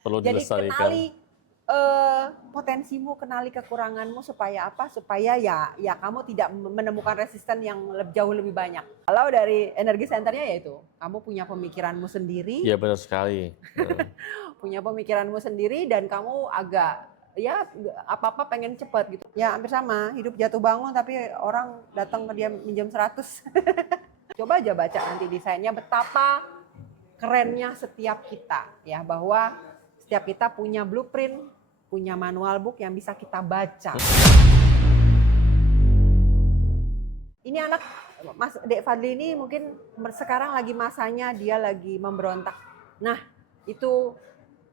Perlu Jadi dilestarikan. kenali potensimu, kenali kekuranganmu supaya apa? Supaya ya kamu tidak menemukan resisten yang jauh lebih banyak. Kalau dari energi centernya yaitu kamu punya pemikiranmu sendiri, Iya benar sekali. punya pemikiranmu sendiri dan kamu agak ya apa-apa pengen cepet gitu. Ya hampir sama, hidup jatuh bangun tapi orang datang ke dia minjem 100. Coba aja baca nanti desainnya betapa kerennya setiap kita ya, bahwa setiap kita punya blueprint, punya manual book yang bisa kita baca. Ini anak Mas Dek Fadli ini mungkin sekarang lagi masanya dia lagi memberontak. Nah, itu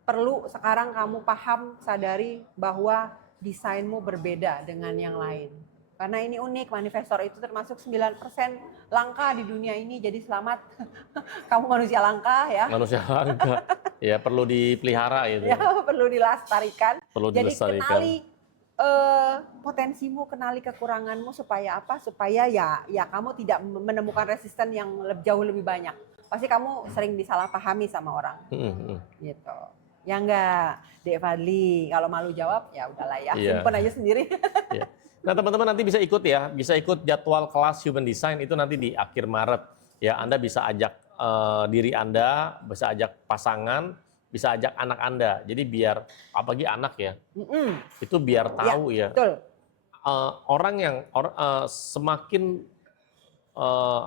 perlu sekarang kamu paham, sadari bahwa desainmu berbeda dengan yang lain. Karena ini unik, manifestor itu termasuk 9% langka di dunia ini, jadi selamat. Kamu manusia langka ya. Manusia langka. Ya perlu dipelihara itu. Ya, perlu dilestarikan. Perlu Jadi dilestarikan. kenali potensimu, kenali kekuranganmu supaya apa? Supaya ya kamu tidak menemukan resisten yang jauh lebih banyak. Pasti kamu sering disalahpahami sama orang. Gitu. Ya enggak, Dek Fadli. Kalau malu jawab ya udahlah ya, simpen aja sendiri. Iya. Nah teman-teman nanti bisa ikut ya, bisa ikut jadwal kelas Human Design itu nanti di akhir Maret. Ya Anda bisa ajak diri Anda, bisa ajak pasangan, bisa ajak anak Anda. Jadi biar apalagi anak ya, itu biar tahu ya. Betul. Orang yang semakin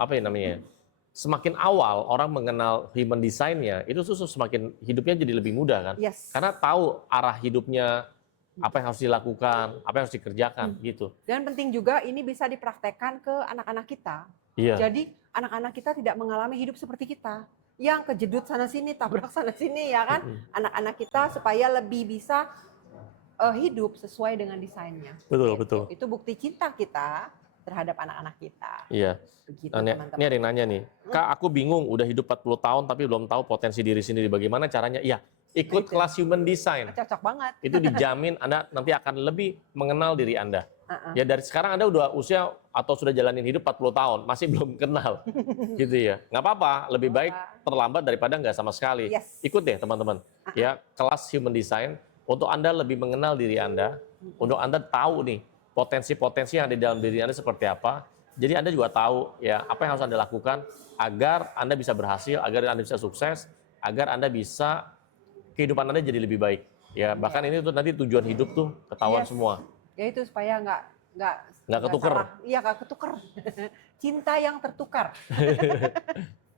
apa ya namanya? Semakin awal orang mengenal human design-nya, itu semakin hidupnya jadi lebih mudah kan? Yes. Karena tahu arah hidupnya, apa yang harus dilakukan, apa yang harus dikerjakan gitu. Dan penting juga ini bisa dipraktekkan ke anak-anak kita. Iya. Jadi anak-anak kita tidak mengalami hidup seperti kita, yang kejedut sana sini, tabrak sana sini ya kan. Anak-anak kita supaya lebih bisa hidup sesuai dengan desainnya. Betul, gitu. betul. Itu bukti cinta kita terhadap anak-anak kita. Iya. Begitu, Nah, teman-teman. ini ada yang nanya nih, Kak aku bingung udah hidup 40 tahun tapi belum tahu potensi diri sendiri, bagaimana caranya? Iya, ikut kelas Human Design. Cocok banget. Itu dijamin Anda nanti akan lebih mengenal diri Anda. Ya dari sekarang Anda udah usia atau sudah jalanin hidup 40 tahun, masih belum kenal. Gitu ya. Nggak apa-apa, lebih baik terlambat daripada nggak sama sekali. Yes. Ikut deh teman-teman. Ya, kelas Human Design untuk Anda lebih mengenal diri Anda, untuk Anda tahu nih potensi-potensi yang ada di dalam diri Anda seperti apa. Jadi Anda juga tahu ya apa yang harus Anda lakukan agar Anda bisa berhasil, agar Anda bisa sukses, agar Anda bisa kehidupan Anda jadi lebih baik. Ya, bahkan ini tuh nanti tujuan hidup tuh ketahuan semua. Ya itu supaya nggak ketuker. Iya, nggak ketuker. Cinta yang tertukar.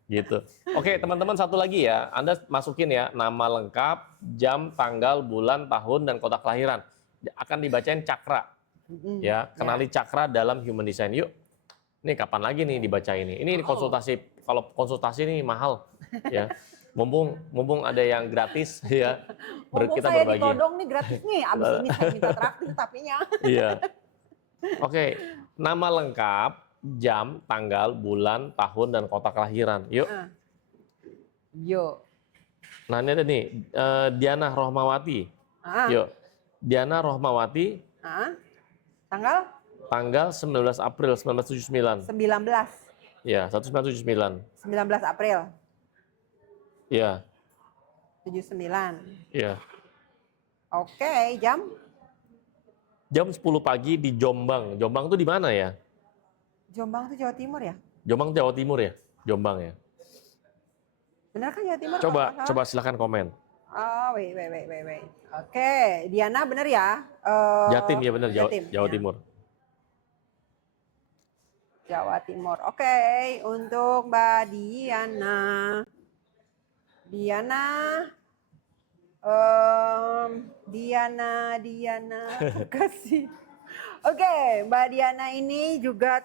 Gitu. Oke, teman-teman satu lagi ya. Anda masukin ya nama lengkap, jam, tanggal, bulan, tahun dan kota kelahiran. Akan dibacain cakra. Ya, kenali cakra dalam Human Design. Yuk. Ini kapan lagi nih dibaca ini? Ini konsultasi, kalau konsultasi ini mahal ya. Mumpung ada yang gratis ya. Mumpung Kita saya berbagi. ditodong nih gratis nih. Abis ini saya minta traktir tapinya. Iya. Oke, nama lengkap, jam, tanggal, bulan, tahun dan kota kelahiran. Yuk. Yuk. Nah, ini ada nih Diana Rohmawati. Yuk. Diana Rohmawati. Tanggal? Tanggal 19 April 1979. 19. Ya, 1979. 19 April. Iya. 79. Iya. Oke, jam? Jam 10 pagi di Jombang. Jombang itu di mana ya? Jombang itu Jawa Timur ya? Jombang Jawa Timur ya? Jombang ya? Benar kan Jawa Timur? Coba silakan komen. Oh, wait. Oke, Diana benar ya? Jatim ya benar, Jawa Timur. Jawa Timur. Oke, untuk Mbak Diana. Diana, kasih. Oke, Mbak Diana ini juga,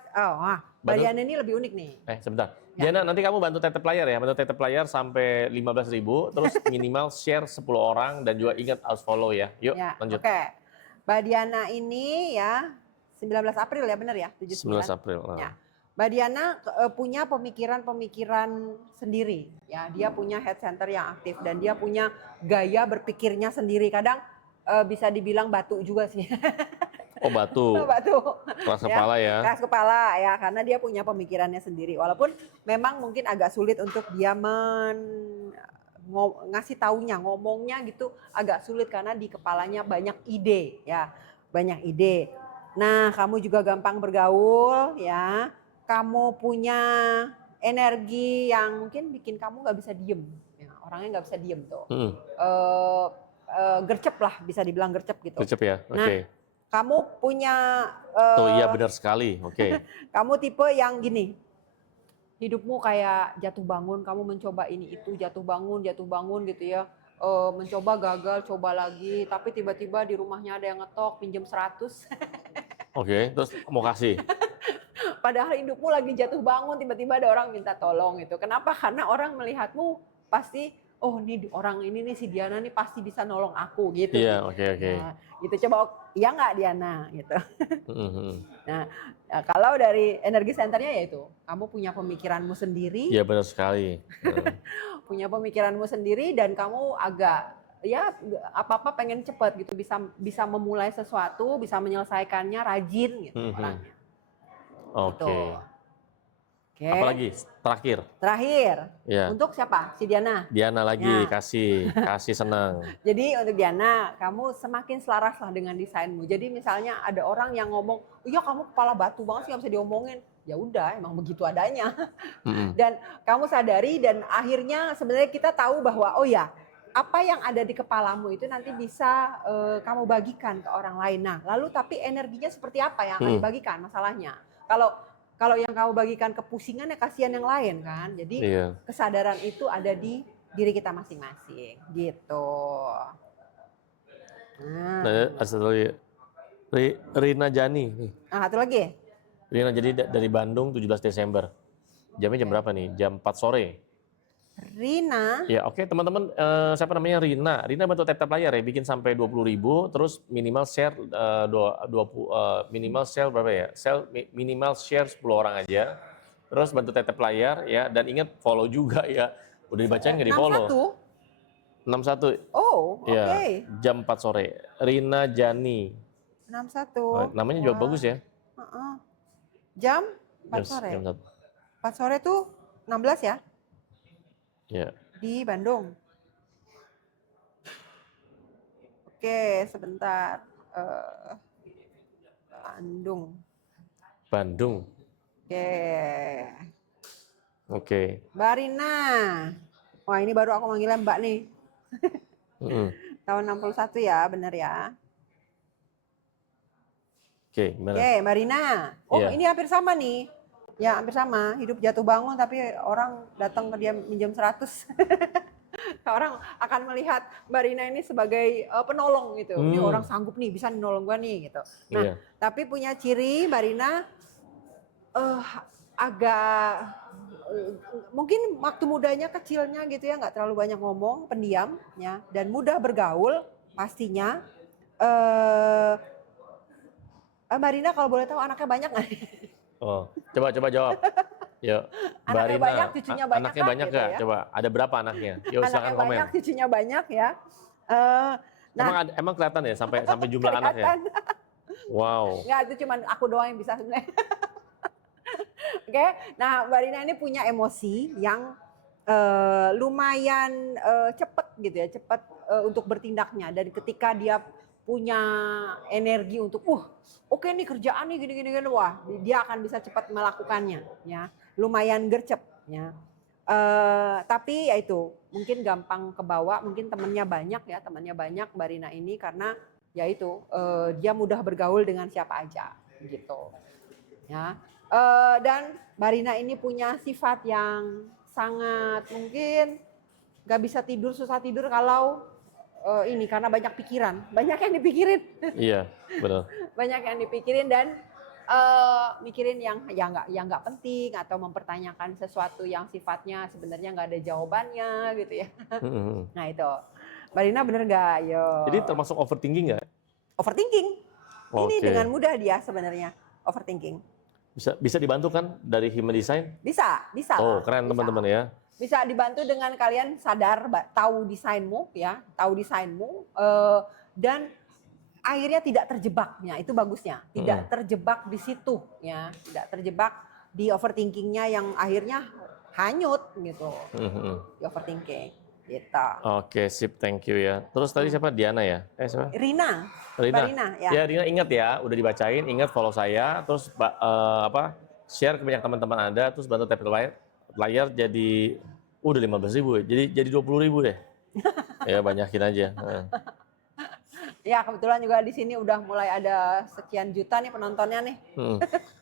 Mbak Diana ini lebih unik nih. Sebentar. Diana, nanti kamu bantu tete player ya, bantu tete player sampai 15.000, terus minimal share 10 orang dan juga ingat harus follow ya. Yuk, lanjut. Oke, Mbak Diana ini ya 19 April ya, benar ya? 19 April. Ya. Mbak Diana punya pemikiran sendiri, ya. Dia punya head center yang aktif dan dia punya gaya berpikirnya sendiri. Kadang bisa dibilang batu juga sih. Oh batu. Keras kepala ya. Keras kepala ya, karena dia punya pemikirannya sendiri. Walaupun memang mungkin agak sulit untuk dia ngasih taunya, ngomongnya gitu agak sulit karena di kepalanya banyak ide ya, banyak ide. Nah, kamu juga gampang bergaul ya. Kamu punya energi yang mungkin bikin kamu nggak bisa diem. Ya, orangnya nggak bisa diem tuh. Gercep lah, bisa dibilang gercep gitu. Gercep ya, oke. Nah, kamu punya Tuh iya benar sekali, oke. kamu tipe yang gini, hidupmu kayak jatuh bangun, kamu mencoba ini itu, jatuh bangun gitu ya. Mencoba gagal, coba lagi, tapi tiba-tiba di rumahnya ada yang ngetok, pinjam 100. Oke, terus mau kasih. Padahal hidupmu lagi jatuh bangun, tiba-tiba ada orang minta tolong gitu. Kenapa? Karena orang melihatmu pasti, oh nih orang ini nih si Diana nih pasti bisa nolong aku gitu. Iya, oke. Nah, gitu coba, iya nggak Diana gitu. Mhm. Nah, kalau dari energi centernya yaitu kamu punya pemikiranmu sendiri, Iya benar sekali. punya pemikiranmu sendiri dan kamu agak ya apa-apa pengen cepet gitu, bisa memulai sesuatu, bisa menyelesaikannya, rajin gitu orangnya. Oke. Oke. Apalagi Terakhir. ya. Untuk siapa? Si Diana. Diana lagi Ya. kasih senang. Jadi untuk Diana, kamu semakin selaras lah dengan desainmu. Jadi misalnya ada orang yang ngomong, iya kamu kepala batu banget sih nggak bisa diomongin. Ya udah, emang begitu adanya. Dan kamu sadari dan akhirnya sebenarnya kita tahu bahwa oh ya, apa yang ada di kepalamu itu nanti bisa kamu bagikan ke orang lain. Nah, lalu tapi energinya seperti apa yang akan dibagikan masalahnya? Kalau yang kamu bagikan kepusingan ya kasihan yang lain kan. Jadi kesadaran itu ada di diri kita masing-masing gitu. Nah, Rina Jani nih. Nah, satu lagi. Rina jadi dari Bandung 17 Desember. Jamnya jam berapa nih? Jam 4 sore. Rina. Ya oke teman-teman, siapa namanya Rina. Rina bantu tap layar ya, bikin sampai 20.000, terus minimal share minimal share berapa ya? Minimal share 10 orang aja. Terus bantu tap layar ya, dan ingat follow juga ya. Udah dibacain nggak di follow? 61. Oh, oke. Ya, jam 4 sore. Rina Jani. 61. Namanya juga bagus ya. Jam 4 sore. Jam 1. 4 sore tuh 16 ya? Ya. Di Bandung. Oke, sebentar. Bandung. Oke. Mbak Rina. Wah, ini baru aku manggilnya Mbak nih. Tahun 61 ya, bener ya. Oke, gimana? Oke, Mbak Rina. Oh, ini hampir sama nih. Ya, hampir sama. Hidup jatuh bangun tapi orang datang ke dia minjem 100. Orang akan melihat Mbak Rina ini sebagai penolong gitu. Ini orang sanggup nih, bisa nolong gua nih gitu. Nah, tapi punya ciri Mbak Rina agak mungkin waktu mudanya kecilnya gitu ya, nggak terlalu banyak ngomong, pendiam ya, dan mudah bergaul pastinya. Mbak Rina kalau boleh tahu anaknya banyak nggak? Oh, coba jawab. Yuk, Mbak Anaknya Rina, banyak, cucunya banyak. Anaknya banyak nggak? Ya? Coba, ada berapa anaknya? Yuk, silakan komen. Banyak, cucunya banyak ya. Emang kelihatan ya sampai jumlah anaknya? Wow. Nggak, itu cuma aku doang yang bisa sebenarnya. Oke, nah Mbak Rina ini punya emosi yang lumayan cepat gitu ya, cepat untuk bertindaknya. Dan ketika dia punya energi untuk, oke nih kerjaan nih gini, wah dia akan bisa cepat melakukannya, ya, lumayan gercep, ya. Tapi ya itu mungkin gampang kebawa, mungkin temannya banyak Mbak Rina ini karena ya itu dia mudah bergaul dengan siapa aja, gitu, ya. Dan Mbak Rina ini punya sifat yang sangat mungkin nggak bisa tidur, susah tidur kalau ini karena banyak yang dipikirin. Iya, betul. Banyak yang dipikirin dan mikirin yang nggak penting atau mempertanyakan sesuatu yang sifatnya sebenarnya nggak ada jawabannya gitu ya. Nah itu, Mbak Rina bener nggak? Yo. Jadi termasuk overthinking nggak? Overthinking. Ini dengan mudah dia sebenarnya overthinking. Bisa dibantu kan dari human design? Bisa. Oh, keren teman-teman ya. Bisa dibantu dengan kalian sadar, tahu desainmu ya, dan akhirnya tidak terjebaknya, itu bagusnya. Tidak terjebak di situ ya, tidak terjebak di overthinkingnya yang akhirnya hanyut gitu. Di overthinking. Gitu. Oke, sip, thank you ya. Terus tadi siapa? Diana ya? Siapa? Rina, Mbak Rina. Rina ya. Ya, Rina ingat ya, udah dibacain, ingat follow saya, terus share ke banyak teman-teman Anda, terus bantu tap layar jadi udah 15.000 ya. Jadi 20.000 deh. Ya, banyakin aja. Ya kebetulan juga di sini udah mulai ada sekian juta nih penontonnya nih.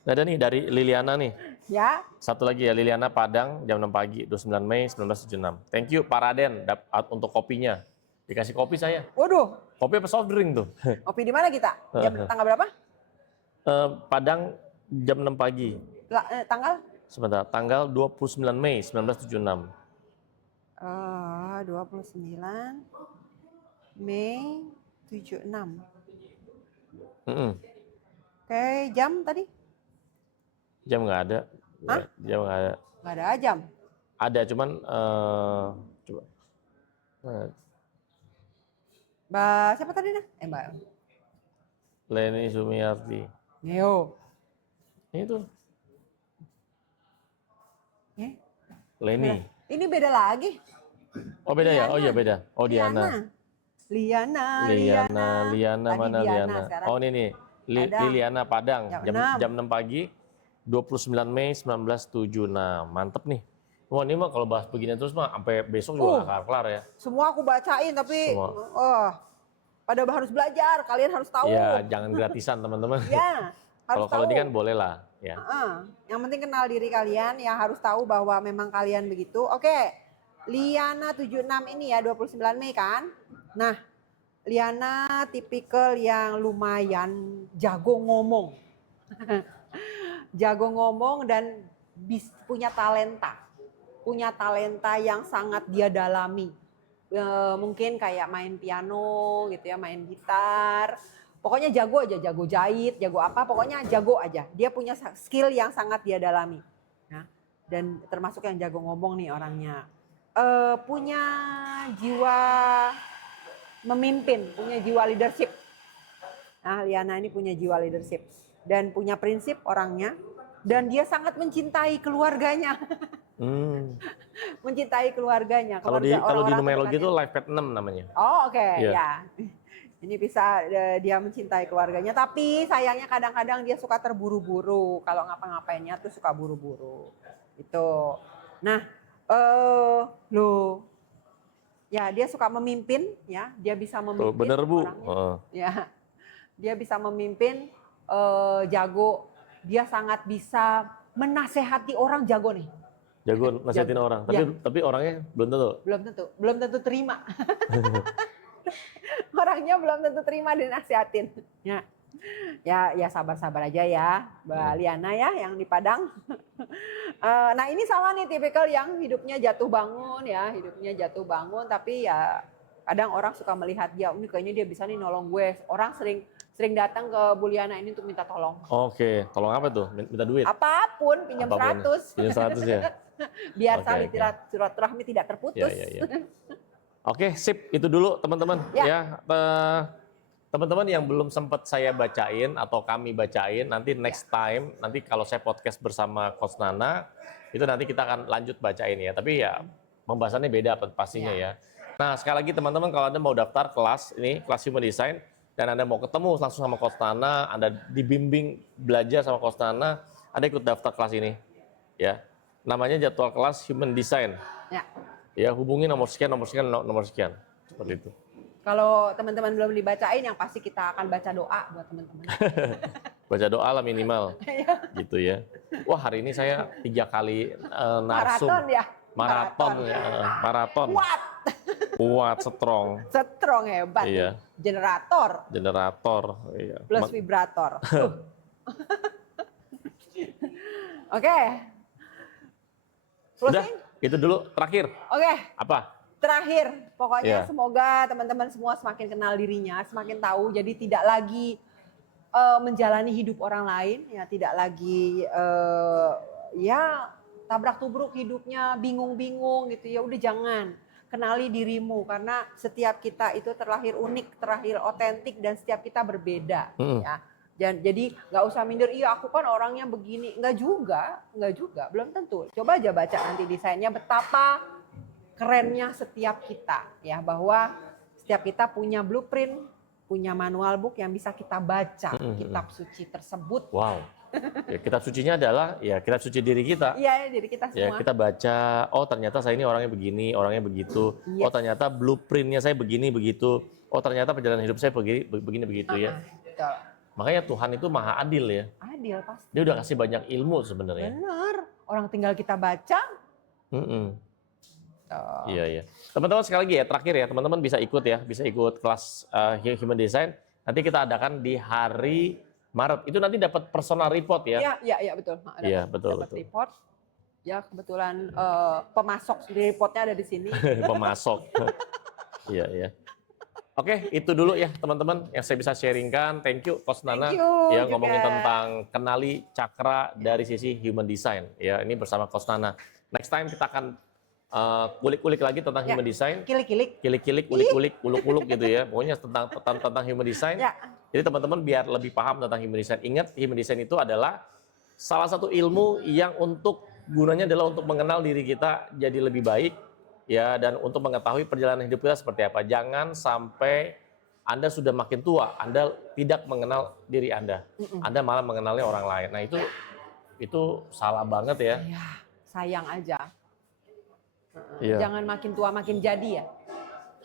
Ada nih dari Liliana nih. Ya. Satu lagi ya, Liliana Padang, jam 6 pagi, 29 Mei 1976. Thank you Pak Raden untuk kopinya. Dikasih kopi saya. Waduh, Kopi apa soft drink tuh? kopi di mana kita? Jam tanggal berapa? Padang, jam 6 pagi. Tanggal? Sebentar, tanggal 29 Mei 1976. 29 Mei 76. Oke, jam tadi? Jam nggak ada. Hah? Jam nggak ada. Nggak ada jam. Ada, cuman coba. Mbak siapa tadi dah? Mbak Leni Sumiarti. Neo. Ini tuh. Eh? Leni. Ini beda lagi. Oh beda ya? Oh iya beda. Oh Liana. Liana mana Liana? Oh ini nih. Liliana Padang. Jam 6 pagi. 29 Mei 1976. Mantep nih. Wah ini mah kalau bahas begini terus mah sampai besok juga nggak kelar ya. Semua aku bacain tapi pada harus belajar, kalian harus tahu. Ya jangan gratisan teman-teman. Ya harus kalau ini kan boleh lah. Ya. Yang penting kenal diri kalian, ya harus tahu bahwa memang kalian begitu. Oke, Liana 76 ini ya 29 Mei kan. Nah, Liana tipikal yang lumayan jago ngomong. Jago ngomong dan punya talenta. Punya talenta yang sangat dia dalami. Mungkin kayak main piano gitu ya, main gitar. Pokoknya jago aja, jago jahit, jago apa, pokoknya jago aja. Dia punya skill yang sangat dia dalami. Nah, dan termasuk yang jago ngomong nih orangnya. Punya jiwa memimpin, punya jiwa leadership. Nah, Liana ini punya jiwa leadership. Dan punya prinsip orangnya. Dan dia sangat mencintai keluarganya. Mencintai keluarganya. Kalau di numerologi itu life path 6 namanya. Oh oke, ya. Ini bisa dia mencintai keluarganya, tapi sayangnya kadang-kadang dia suka terburu-buru. Kalau ngapa-ngapainnya tuh suka buru-buru. Itu. Nah, ya dia suka memimpin, ya. Dia bisa memimpin. Tuh, bener Bu. Ya, dia bisa memimpin, jago. Dia sangat bisa menasehati orang, jago nih. Jago nasihatin orang, tapi orangnya belum tentu terima. Orangnya belum tentu terima dinasihatin. Ya sabar-sabar aja ya, Mbak Liana ya yang di Padang. Nah ini sama nih tipikal yang hidupnya jatuh bangun tapi ya kadang orang suka melihat dia, ini kayaknya dia bisa nih nolong gue. Orang sering datang ke Bu Liana ini untuk minta tolong. Oke, tolong apa tuh? Minta duit? Apapun, pinjam 100. Pinjam 100 ya? Biar silaturahmi tidak terputus. Ya. Oke, sip. Itu dulu teman-teman. Ya, teman-teman yang belum sempat saya bacain atau kami bacain, nanti next time, nanti kalau saya podcast bersama Coach Nana, itu nanti kita akan lanjut bacain ya. Tapi ya pembahasannya beda pastinya ya. Nah, sekali lagi teman-teman kalau Anda mau daftar kelas ini, kelas Human Design, dan Anda mau ketemu langsung sama Coach Nana, Anda dibimbing belajar sama Coach Nana, Anda ikut daftar kelas ini. Ya. Namanya jadwal kelas Human Design. Ya, hubungi nomor sekian. Seperti itu. Kalau teman-teman belum dibacain, yang pasti kita akan baca doa buat teman-teman. Baca doa lah minimal. Gitu ya. Wah, hari ini saya 3 kali narsum. Maraton ya? Maraton. Kuat, strong. Strong, hebat. Iya. Generator. Iya. Plus vibrator. Oke. Udah, itu dulu terakhir. Oke. Apa? Terakhir, pokoknya semoga teman-teman semua semakin kenal dirinya, semakin tahu, jadi tidak lagi menjalani hidup orang lain, ya tidak lagi tabrak-tubruk hidupnya, bingung-bingung gitu ya. Udah jangan. Kenali dirimu karena setiap kita itu terlahir unik, terlahir otentik dan setiap kita berbeda ya. Jadi nggak usah minder, iya aku kan orangnya begini. Nggak juga, belum tentu. Coba aja baca nanti desainnya betapa kerennya setiap kita ya, bahwa setiap kita punya blueprint, punya manual book yang bisa kita baca kitab suci tersebut. Wow. Ya, kitab sucinya adalah ya kitab suci diri kita. Iya, diri kita Ya, semua. kita baca, oh ternyata saya ini orangnya begini, orangnya begitu. Yes. Oh ternyata blueprintnya saya begini, begitu. Oh ternyata perjalanan hidup saya begini, begitu ya. Betul. Makanya Tuhan itu maha adil ya. Adil pasti. Dia udah kasih banyak ilmu sebenarnya. Benar. Orang tinggal kita baca. Iya, iya. Teman-teman sekali lagi ya, terakhir ya, teman-teman bisa ikut ya, bisa ikut kelas Human Design. Nanti kita adakan di hari Maret. Itu nanti dapat personal report ya. Iya, betul. Iya, betul. Dapat report. Ya, kebetulan pemasok di reportnya ada di sini. Pemasok. Iya, iya. Oke, itu dulu ya teman-teman yang saya bisa sharingkan. Thank you, Coach Nana. Thank you Ya, juga. ngomongin tentang kenali cakra dari sisi Human Design. Ya, ini bersama Coach Nana. Next time kita akan kulik-kulik lagi tentang Ya. Human Design. Kilik-kilik. Kilik-kilik, ulik-ulik, uluk-uluk gitu ya. Pokoknya tentang Human Design. Ya. Jadi teman-teman biar lebih paham tentang Human Design. Ingat, Human Design itu adalah salah satu ilmu yang gunanya adalah untuk mengenal diri kita jadi lebih baik. Ya, dan untuk mengetahui perjalanan hidup kita seperti apa. Jangan sampai Anda sudah makin tua, Anda tidak mengenal diri Anda. Anda malah mengenalnya orang lain. Nah, itu salah banget ya. Ya, sayang aja. Iya. Jangan makin tua makin jadi ya.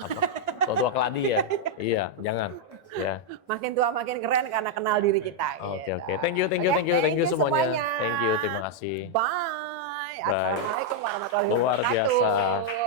Apa? Tua-tua keladi ya. Iya, jangan. Ya. Makin tua makin keren karena kenal diri kita. Oke, gitu. oke. Thank you Oke, semuanya. Thank you, terima kasih. Bye. Bye. Assalamualaikum warahmatullahi Luar wabarakatuh. biasa.